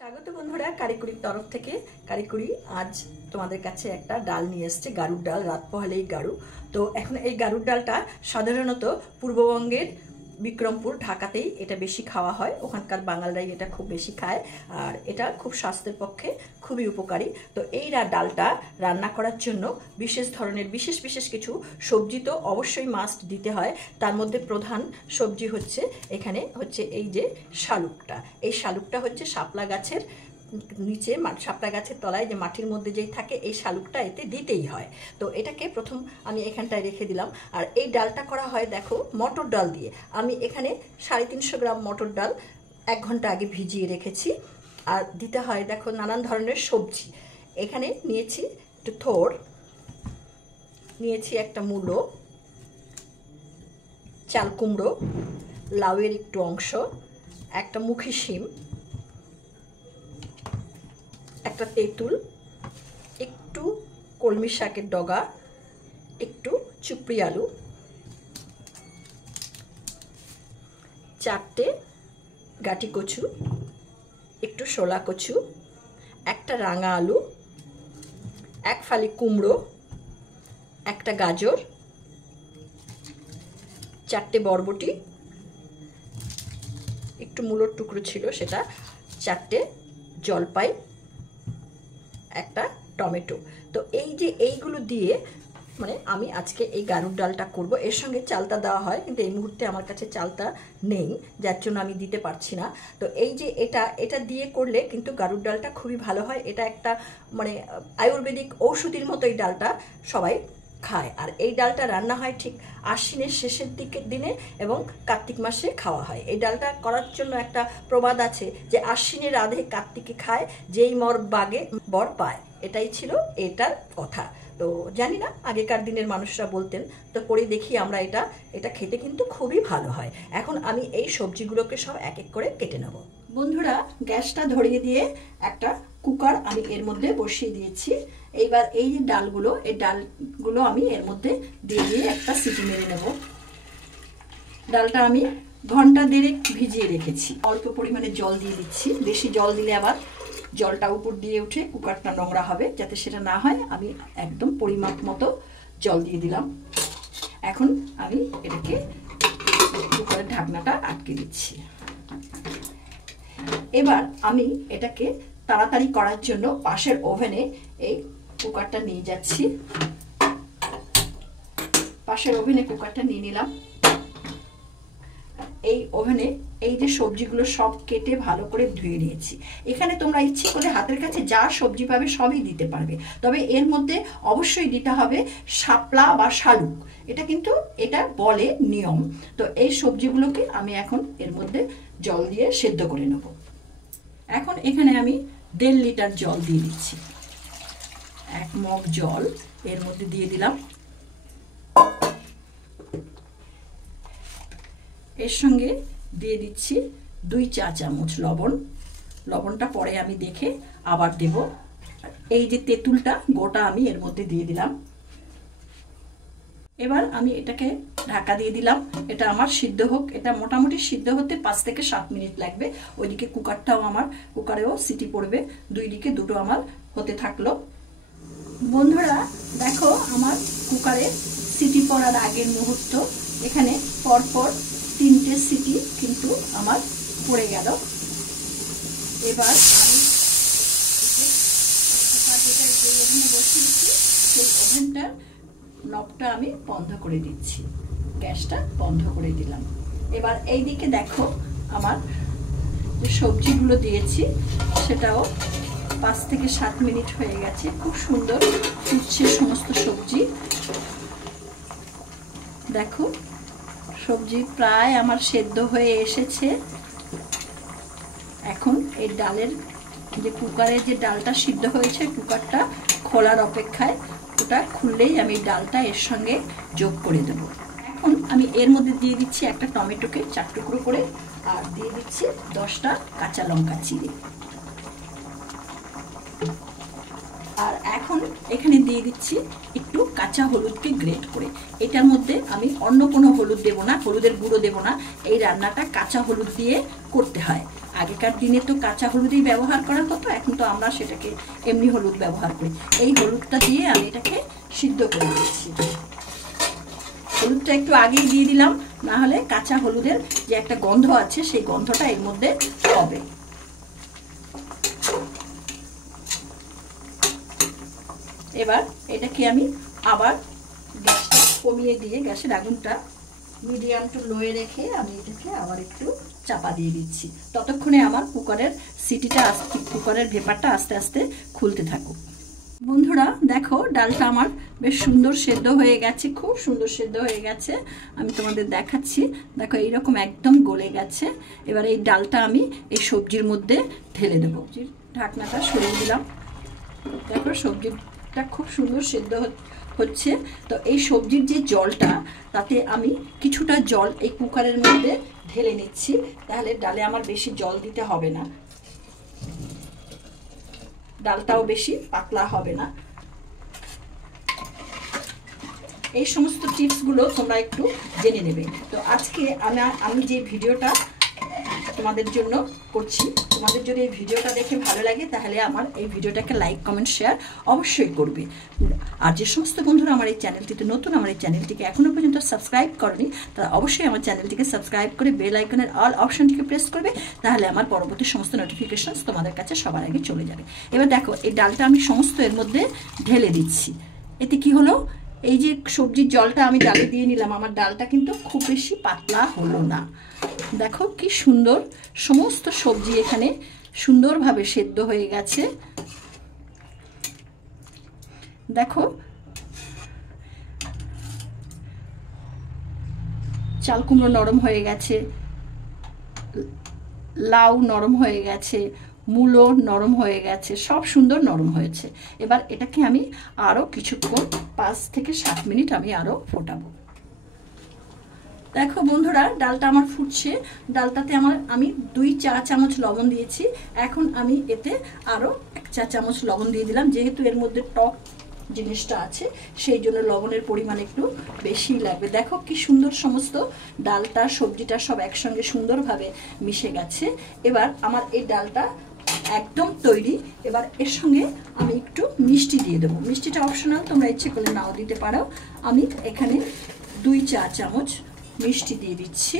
স্বাগত বন্ধুরা কারিকুরির তরফ থেকে। কারিকুরি আজ তোমাদের কাছে একটা ডাল নিয়ে এসেছে, গাড়ুর ডাল। রাত পোহালেই গাড়ু। তো এখন এই গাড়ুর ডালটা সাধারণত পূর্ববঙ্গের বিক্রমপুর, ঢাকাতেই এটা বেশি খাওয়া হয়। ওখানকার বাঙালরাই এটা খুব বেশি খায়, আর এটা খুব স্বাস্থ্যের পক্ষে খুবই উপকারী। তো এই ডালটা রান্না করার জন্য বিশেষ ধরনের বিশেষ কিছু সবজি তো অবশ্যই মাস্ট দিতে হয়। তার মধ্যে প্রধান সবজি হচ্ছে এখানে হচ্ছে এই যে শালুকটা। এই শালুকটা হচ্ছে শাপলা গাছের নিচে, শাপলা গাছের তলায় যে মাটির মধ্যে যেই থাকে, এই শালুকটা এতে দিতেই হয়। তো এটাকে প্রথম আমি এখানটায় রেখে দিলাম। আর এই ডালটা করা হয় দেখো মটর ডাল দিয়ে। আমি এখানে 350 গ্রাম মটর ডাল 1 ঘন্টা আগে ভিজিয়ে রেখেছি। আর দিতে হয় দেখো নানান ধরনের সবজি। এখানে নিয়েছি একটু থোড়, নিয়েছি একটা মূলো, চাল কুমড়ো, লাউয়ের একটু অংশ, একটা মুখী শিম, একটা তেঁতুল, একটু কলমি শাকের ডগা, একটু চুপড়ি আলু, 4টে গাটি কচু, একটু শোলা কচু, একটা রাঙা আলু, 1 ফালি কুমড়ো, একটা গাজর, 4টে বরবটি, একটু মূলোর টুকরো ছিল সেটা, 4টে জলপাই, একটা টমেটো। তো এই যে এইগুলো দিয়ে মানে আমি আজকে এই গাড়ুর ডালটা করব। এর সঙ্গে চালতা দেওয়া হয়, কিন্তু এই মুহূর্তে আমার কাছে চালতা নেই, যার জন্য আমি দিতে পারছি না। তো এই যে এটা দিয়ে করলে কিন্তু গাড়ুর ডালটা খুবই ভালো হয়। এটা একটা মানে আয়ুর্বেদিক ঔষধির মতো এই ডালটা সবাই খায়। আর এই ডালটা রান্না হয় ঠিক আশ্বিনের শেষের দিনে এবং কার্তিক মাসে খাওয়া হয়। এই ডালটা করার জন্য একটা প্রবাদ আছে যে আশ্বিনের রাধে কার্তিকে খায়, যেই মর বাগে বর পায়। এটাই ছিল এটার কথা। তো জানি না, আগেকার দিনের মানুষরা বলতেন, তো করে দেখি আমরা। এটা খেতে কিন্তু খুবই ভালো হয়। এখন আমি এই সবজিগুলোকে সব এক এক করে কেটে নেব। বন্ধুরা, গ্যাসটা ধরিয়ে দিয়ে একটা কুকার আমি এর মধ্যে বসিয়ে দিয়েছি। এইবার এই যে ডালগুলো, এই ডালগুলো আমি এর মধ্যে দিয়ে একটা সিটি মেরে নেব। ডালটা আমি ঘন্টা দেড়েক ভিজিয়ে রেখেছি। অল্প পরিমাণে জল দিয়ে দিচ্ছি, বেশি জল দিলে আবার জলটা উপর দিয়ে উঠে কুকারটা নোংরা হবে, যাতে সেটা না হয় আমি একদম পরিমাপ মতো জল দিয়ে দিলাম। এখন আমি এটাকে কুকারের ঢাকনাটা আটকে দিচ্ছি। এবার আমি এটাকে তাড়াতাড়ি করার জন্য পাশের ওভেনে এই কুকারটা নিয়ে যাচ্ছি। পাশের ওভেনে কুকারটা নিয়ে নিলাম। এই ওভেনে এই যে সবজিগুলো সব কেটে ভালো করে ধুয়ে নিয়েছি। এখানে তোমরা ইচ্ছে করে হাতের কাছে যা সবজি পাবে সবই দিতে পারবে, তবে এর মধ্যে অবশ্যই দিতে হবে শাপলা বা শালুক। এটা কিন্তু এটা বলে নিয়ম। তো এই সবজিগুলোকে আমি এখন এর মধ্যে জল দিয়ে সেদ্ধ করে নেব। এখন এখানে আমি 1.5 লিটার জল দিয়ে দিচ্ছি। 1 মগ জল এর মধ্যে দিয়ে দিলাম। এর সঙ্গে দিয়ে দিচ্ছি 2 চা চামচ লবণ। লবণটা পরে আমি দেখে আবার দেব। এই যে তেঁতুলটা গোটা আমি এর মধ্যে দিয়ে দিলাম। এবার আমি এটাকে ঢাকা দিয়ে দিলাম। এটা আমার সিদ্ধ হোক। এটা মোটামুটি সিদ্ধ হতে 5 থেকে 7 মিনিট লাগবে। ওইদিকে কুকারটাও আমার, কুকারেও সিটি পড়বে। দুই দিকে দুটো আমার হতে থাকলো। বন্ধুরা দেখো, আমার কুকারে সিটি পড়ার আগের মুহূর্ত এখানে পরপর 3টে সিটি কিন্তু আমার পড়ে গেল। এবার আমি কুকার যেটা যে ওভেনে বসিয়েছি সেই ওভেনটার নবটা আমি বন্ধ করে দিচ্ছি। গ্যাসটা বন্ধ করে দিলাম। এবার এই দিকে দেখো, আমার যে সবজিগুলো দিয়েছি সেটাও 5 থেকে 7 মিনিট হয়ে গেছে। খুব সুন্দর ফুটছে সমস্ত সবজি। দেখো, সবজি প্রায় আমার সেদ্ধ হয়ে এসেছে। এখন এই ডালের যে কুকারে যে ডালটা সিদ্ধ হয়েছে, কুকারটা খোলার অপেক্ষায়। ওটা খুললেই আমি ডালটা এর সঙ্গে যোগ করে দেব। এখন আমি এর মধ্যে দিয়ে দিচ্ছি একটা টমেটোকে 4 টুকরো করে, আর দিয়ে দিচ্ছি 10টা কাঁচা লঙ্কা চিড়ে। আর এখন এখন এখানে দিয়ে দিচ্ছি একটু কাঁচা হলুদকে গ্রেট করে। এটার মধ্যে আমি অন্য কোনো হলুদ দেব না, হলুদের গুঁড়ো দেব না। এই রান্নাটা কাঁচা হলুদ দিয়ে করতে হয়। আগেকার দিনে তো কাঁচা হলুদই ব্যবহার করা হতো, এখন তো আমরা সেটাকে এমনি হলুদ ব্যবহার করি। এই হলুদটা দিয়ে আমি এটাকে সিদ্ধ করে দিচ্ছি। হলুদটা একটু আগেই দিয়ে দিলাম, না হলে কাঁচা হলুদের যে একটা গন্ধ আছে সেই গন্ধটা এর মধ্যে হবে। এবার এটাকে আমি আবার গ্যাসটা কমিয়ে দিয়ে, গ্যাসের আগুনটা মিডিয়াম টু লোয়ে রেখে আমি এটাকে আবার একটু চাপা দিয়ে দিচ্ছি। ততক্ষণে আমার কুকারের সিটিটা কুকারের ভেপারটা আস্তে আস্তে খুলতে থাকুক। বন্ধুরা দেখো, ডালটা আমার বেশ সুন্দর সেদ্ধ হয়ে গেছে, খুব সুন্দর সেদ্ধ হয়ে গেছে। আমি তোমাদের দেখাচ্ছি, দেখো এইরকম একদম গলে গেছে। এবার এই ডালটা আমি এই সবজির মধ্যে ঢেলে দেবো। ঢাকনাটা সরিয়ে দিলাম। দেখো সবজিটা খুব সুন্দর সেদ্ধ হচ্ছে। তো এই সবজির যে জলটা, তাতে আমি কিছুটা জল এই কুকারের মধ্যে ঢেলে নিচ্ছি, তাহলে ডালে আমার বেশি জল দিতে হবে না, ডালটাও বেশি পাতলা হবে না। এই সমস্ত টিপসগুলো তোমরা একটু জেনে নেবে। তো আজকে আমি যে ভিডিওটা তোমাদের জন্য করছি, তোমাদের যদি এই ভিডিওটা দেখে ভালো লাগে তাহলে আমার এই ভিডিওটাকে লাইক কমেন্ট শেয়ার অবশ্যই করবে। আর যে সমস্ত বন্ধুরা আমার এই চ্যানেলটিতে নতুন, আমার এই চ্যানেলটিকে এখনো পর্যন্ত সাবস্ক্রাইব করনি, তারা অবশ্যই আমার চ্যানেলটিকে সাবস্ক্রাইব করে বেল আইকনের অল অপশনটিকে প্রেস করবে, তাহলে আমার পরবর্তী সমস্ত নোটিফিকেশনস তোমাদের কাছে সবার আগে চলে যাবে। এবার দেখো এই ডালটা আমি সমস্ত এর মধ্যে ঢেলে দিচ্ছি। এতে কি হলো, এই যে সবজির জলটা আমি ডালে দিয়ে নিলাম, আমার ডালটা কিন্তু খুব বেশি পাতলা হলো না। দেখো কি সুন্দর সমস্ত সবজি এখানে সুন্দরভাবে সেদ্ধ হয়ে গেছে। দেখো চাল কুমড়ো নরম হয়ে গেছে, লাউ নরম হয়ে গেছে, মূলো নরম হয়ে গেছে, সব সুন্দর নরম হয়েছে। এবার এটাকে আমি আরও কিছুক্ষণ 5 থেকে 7 মিনিট আমি আরও ফোটাবো। দেখো বন্ধুরা, ডালটা আমার ফুটছে। ডালটাতে আমি 2 চা চামচ লবণ দিয়েছি। এখন আমি এতে আরও 1 চা চামচ লবণ দিয়ে দিলাম। যেহেতু এর মধ্যে টক জিনিসটা আছে, সেই জন্য লবণের পরিমাণ একটু বেশি লাগবে। দেখো কি সুন্দর সমস্ত ডালটা সবজিটা সব একসঙ্গে সুন্দরভাবে মিশে গেছে। এবার আমার এই ডালটা একদম তৈরি। এবার এর সঙ্গে আমি একটু মিষ্টি দিয়ে দেবো। মিষ্টিটা অপশনাল, তোমরা ইচ্ছে করলে নাও দিতে পারো। আমি এখানে 2 চা চামচ মিষ্টি দিয়ে দিচ্ছি।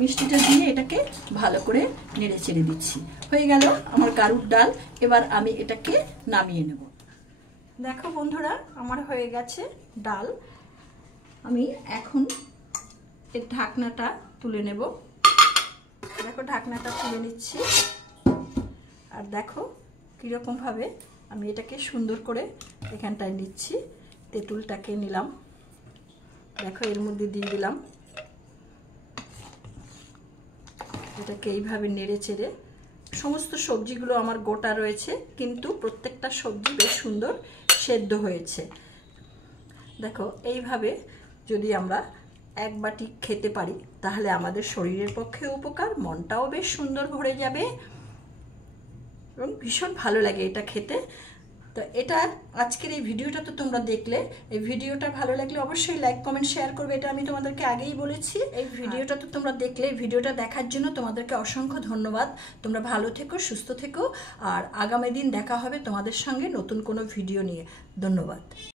মিষ্টিটা দিয়ে এটাকে ভালো করে নেড়ে চেড়ে দিচ্ছি। হয়ে গেল আমার গারুর ডাল। এবার আমি এটাকে নামিয়ে নেব। দেখো বন্ধুরা, আমার হয়ে গেছে ডাল। আমি এখন এর ঢাকনাটা তুলে নেব। দেখো ঢাকনাটা তুলে নিচ্ছি। আর দেখো কীরকমভাবে আমি এটাকে সুন্দর করে এখানটায় নিচ্ছি। তেঁতুলটাকে নিলাম, দেখো এর মধ্যে দিয়ে দিলাম। এটাকে এইভাবে নেড়ে চেড়ে, সমস্ত সবজিগুলো আমার গোটা রয়েছে, কিন্তু প্রত্যেকটা সবজি বেশ সুন্দর সেদ্ধ হয়েছে। দেখো এইভাবে যদি আমরা 1 বাটি খেতে পারি তাহলে আমাদের শরীরের পক্ষে উপকার, মনটাও বেশ সুন্দর ভরে যাবে এবং ভীষণ ভালো লাগে এটা খেতে। তো এটা আজকের এই ভিডিওটা তো তোমরা দেখলে। এই ভিডিওটা ভালো লাগলে অবশ্যই লাইক কমেন্ট শেয়ার করবে, এটা আমি তোমাদেরকে আগেই বলেছি। এই ভিডিওটা তো তোমরা দেখলে, ভিডিওটা দেখার জন্য তোমাদেরকে অসংখ্য ধন্যবাদ। তোমরা ভালো থেকো, সুস্থ থেকো, আর আগামী দিন দেখা হবে তোমাদের সঙ্গে নতুন কোনো ভিডিও নিয়ে। ধন্যবাদ।